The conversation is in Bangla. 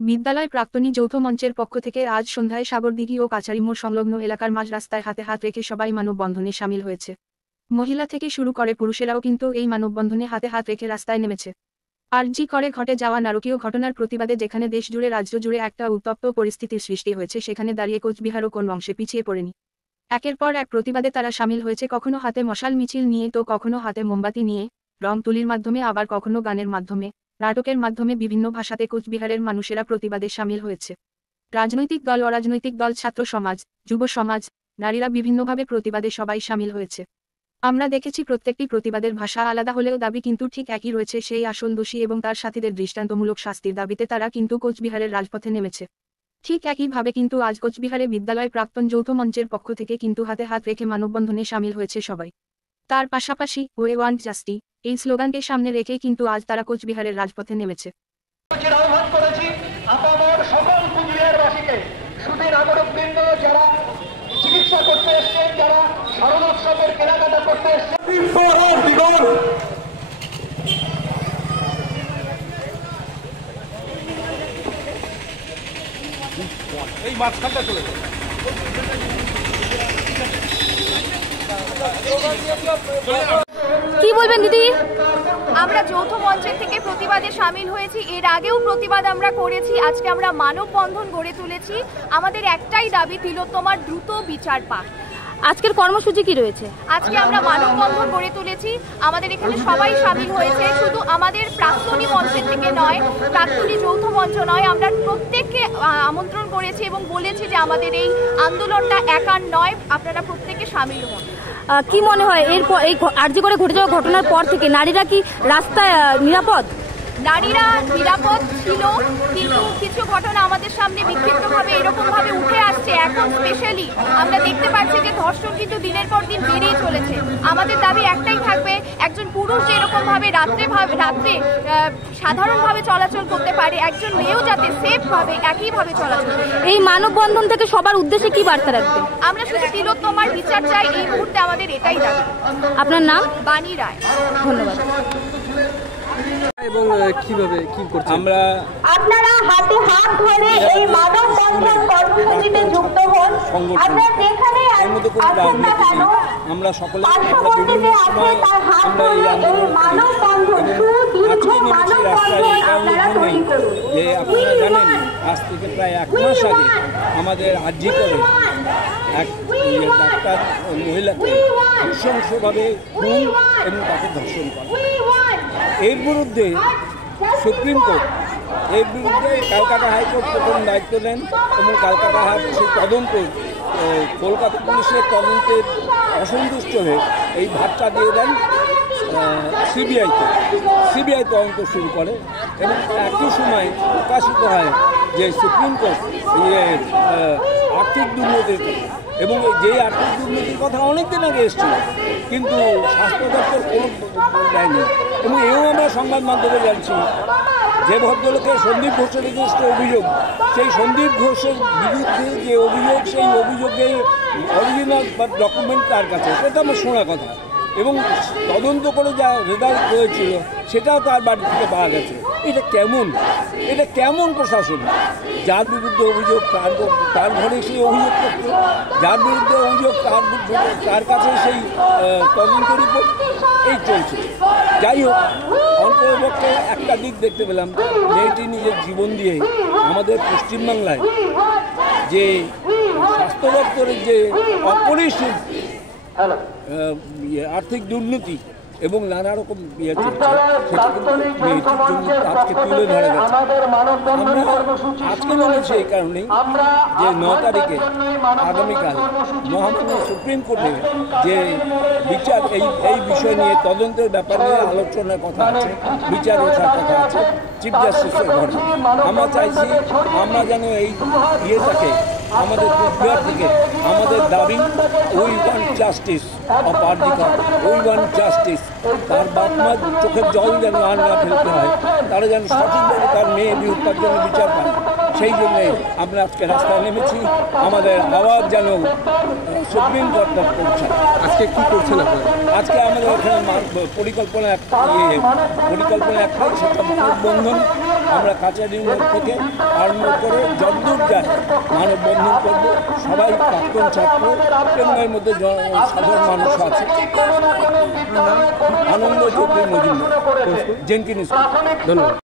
বিদ্যালয় প্রাক্তনী যৌথ মঞ্চের পক্ষ থেকে আজ সন্ধ্যায় সাগরদিঘি ও কাছারি মোড় সংলগ্ন এলাকার মাঝ রাস্তায় হাতে হাত রেখে সবাই মানববন্ধনে শামিল হয়েছে। মহিলা থেকে শুরু করে পুরুষেরাও কিন্তু এই মানববন্ধনে হাতে হাত রেখে রাস্তায় নেমেছে। আরজি করে ঘটে যাওয়া নারকীয় ঘটনার প্রতিবাদে যেখানে দেশ জুড়ে রাজ্য জুড়ে একটা উত্তপ্ত পরিস্থিতির সৃষ্টি হয়েছে, সেখানে দাঁড়িয়ে কোচবিহারও কোন অংশে পিছিয়ে পড়েনি। একের পর এক প্রতিবাদে তারা শামিল হয়েছে, কখনো হাতে মশাল মিছিল নিয়ে তো কখনো হাতে মোমবাতি নিয়ে, রং তুলির মাধ্যমে, আবার কখনো গানের মাধ্যমে, নাটকের মাধ্যমে বিভিন্ন ভাষাতে কোচবিহারের মানুষেরা প্রতিবাদে শামিল হয়েছে। রাজনৈতিক দল, অরাজনৈতিক দল, ছাত্র সমাজ, যুব সমাজ, নারীরা বিভিন্নভাবে প্রতিবাদে সবাই শামিল হয়েছে। আমরা দেখেছি প্রত্যেকটি প্রতিবাদের ভাষা আলাদা হলেও দাবি কিন্তু ঠিক একই রয়েছে, সেই আসল দোষী এবং তার সাথীদের দৃষ্টান্তমূলক শাস্তির দাবিতে তারা কিন্তু কোচবিহারের রাজপথে নেমেছে। ঠিক একইভাবে কিন্তু আজ কোচবিহারে বিদ্যালয় প্রাক্তন যৌথ মঞ্চের পক্ষ থেকে কিন্তু হাতে হাত রেখে মানববন্ধনে শামিল হয়েছে সবাই। তার পাশাপাশি ওয়ে ওয়ান্ট জাস্টিস এই স্লোগানকে সামনে রেখেই কিন্তু আজ তারা কোচবিহারের রাজপথে নেমেছে। চিকিৎসা করতে এসছেন, যারা শরণোৎসবের কেনাকাটা করতে এসছেন, এই মাঝখানটা চলে যাবে। কি বলবেন দিদি? আমরা যৌথ মঞ্চের থেকে প্রতিবাদে শামিল হয়েছি, এর আগেও প্রতিবাদ আমরা করেছি, আজকে আমরা মানববন্ধন গড়ে তুলেছি। আমাদের একটাই দাবি, তিলোত্তমার দ্রুত বিচার পাক। আজকের কর্মসূচি কি রয়েছে? আজকে আমরা মানববন্ধন গড়ে তুলেছি, আমাদের এখানে সবাই শামিল হয়েছে, শুধু আমাদের প্রাক্তনী মঞ্চের থেকে নয়, প্রাক্তনী যৌথ মঞ্চ নয়, আমরা প্রত্যেককে আমন্ত্রণ করেছি এবং বলেছি যে আমাদের এই আন্দোলনটা একার নয়, আপনারা প্রত্যেকে শামিল হন। কি মনে হয় এরপর এই আরজি করে ঘটে যাওয়া ঘটনার পর থেকে নারীরা কি রাস্তায় নিরাপদ? নারীরা নিরাপদ ছিল, কিন্তু কিছু ঘটনা আমাদের সামনে বিক্ষিপ্তভাবে এরকমভাবে উঠে আসছে। এখন স্পেশালি আমরা দেখতে পাচ্ছি যে ধর্ষণ কিন্তু দিনের পর দিন বেড়েই চলেছে। আমাদের দাবি একটাই থাকবে, একজন পুরুষ যেরকমভাবে রাত্রে সাধারণভাবে চলাচল করতে পারে, একজন মেয়েও যাতে সেফভাবে একইভাবে চলাচল। এই মানববন্ধন থেকে সবার উদ্দেশ্যে কি বার্তা রাখবেন? আমরা শুধু তিলোত্তমার বিচার চাই, এই মুহূর্তে আমাদের এটাই দাবি। আপনার নাম? বাণী রায়। ধন্যবাদ। এবং কিভাবে কি করছেন? আমরা আপনারা হাতে হাত ধরে এই মানববন্ধন কর্মসূচিতে যুক্ত হন। আপনারা যেখানে আছেন না কেন, আমরা সকলে পার্শ্ববর্তীতে আছে তার হাত ধরে এই মানববন্ধন, সুদীর্ঘ মানববন্ধন আপনারা তৈরি করুন। যে আপনারা জানেন, আজ থেকে প্রায় 1 মাস আগে আমাদের আরজি করে এক ডাক্তার মহিলাকে নৃশংসভাবে খুন এবং তাকে ধর্ষণ করে। এর বিরুদ্ধে সুপ্রিম কোর্ট, এর বিরুদ্ধে ক্যালকাটা হাইকোর্ট প্রথম দায়িত্ব নেন এবং ক্যালকাটা হাইকোর্ট সেই তদন্ত, কলকাতা পুলিশের তদন্তের অসন্তুষ্ট হয়ে এই ভাবটা দিয়ে দেন সিবিআই তদন্ত শুরু করে এবং একই সময় প্রকাশিত হয় যে সুপ্রিম কোর্ট আর্থিক দুর্নীতির এবং যে আর্থিক দুর্নীতির কথা অনেকদিন আগে এসেছিল, কিন্তু স্বাস্থ্য দপ্তর কোনো দেয়নি। এবং এও আমরা সংবাদ মাধ্যমে জানছি যে ভদ্রলোকের সন্দীপ ঘোষের এগেনস্টে অভিযোগ, সেই সন্দীপ ঘোষের বিরুদ্ধে যে অভিযোগ, সেই অভিযোগের অরিজিনাল বা ডকুমেন্ট তার কাছে, সেটা আমার শোনা কথা, এবং তদন্ত করে যা রেজাল্ট হয়েছিল সেটাও তার বাড়ি থেকে পাওয়া গেছে। এটা কেমন প্রশাসন? যার বিরুদ্ধে অভিযোগ তার ঘরে সেই অভিযোগ করছে, যার বিরুদ্ধে অভিযোগ তার কাছে সেই তদন্ত রিপোর্ট, এই চলছে। যাই হোক, অন্ততপক্ষে একটা দিক দেখতে পেলাম, মেয়েটি নিজের জীবন দিয়ে আমাদের পশ্চিমবাংলায় যে স্বাস্থ্য দপ্তরের যে অপরিসীম আর্থিক দুর্নীতি এবং নানা রকম সেটা কিন্তু মেয়েটির জন্য আজকে তুলে ধরা গেছে। আমরা আজকে বলেছি এই কারণেই যে 9 তারিখে আগামীকাল মহামান্য সুপ্রিম কোর্টে যে বিচার, এই বিষয় নিয়ে তদন্তের ব্যাপার নিয়ে আলোচনার কথা আছে, বিচার ওঠার কথা আছে চিফ জাস্টিসের ঘরে। আমরা চাইছি আমরা যেন এই ইয়েটাকে আমাদের কুচবিহার থেকে আমাদের দাবি, উই ওয়ান্ট জাস্টিস অফ আরজি কর, উই ওয়ান্ট জাস্টিস। তার বাপ মার চোখের জল যেন আর না ফেলতে হয়, তারা যেন সঠিকভাবে তার মেয়ে হত্যার জন্য বিচার পায়, সেই জন্যে আমরা আজকে রাস্তায় নেমেছি। আমাদের আওয়াজ যেন সুপ্রিম কোর্ট তক পৌঁছায়। আজকে কি করছেন আপনারা? আজকে আমাদের এখানে পরিকল্পনা একটাই, সেটা মানববন্ধন আমরা কাছারি মোড় থেকে আরম্ভ করে যদ্দূর যায় মানববন্ধন করব। সবাই প্রাক্তন ছাত্র এবং এর মধ্যে সাধারণ মানুষ আছে। আনন্দ চৌধুরী মজুমদার, জেনকিন স্কুল। ধন্যবাদ।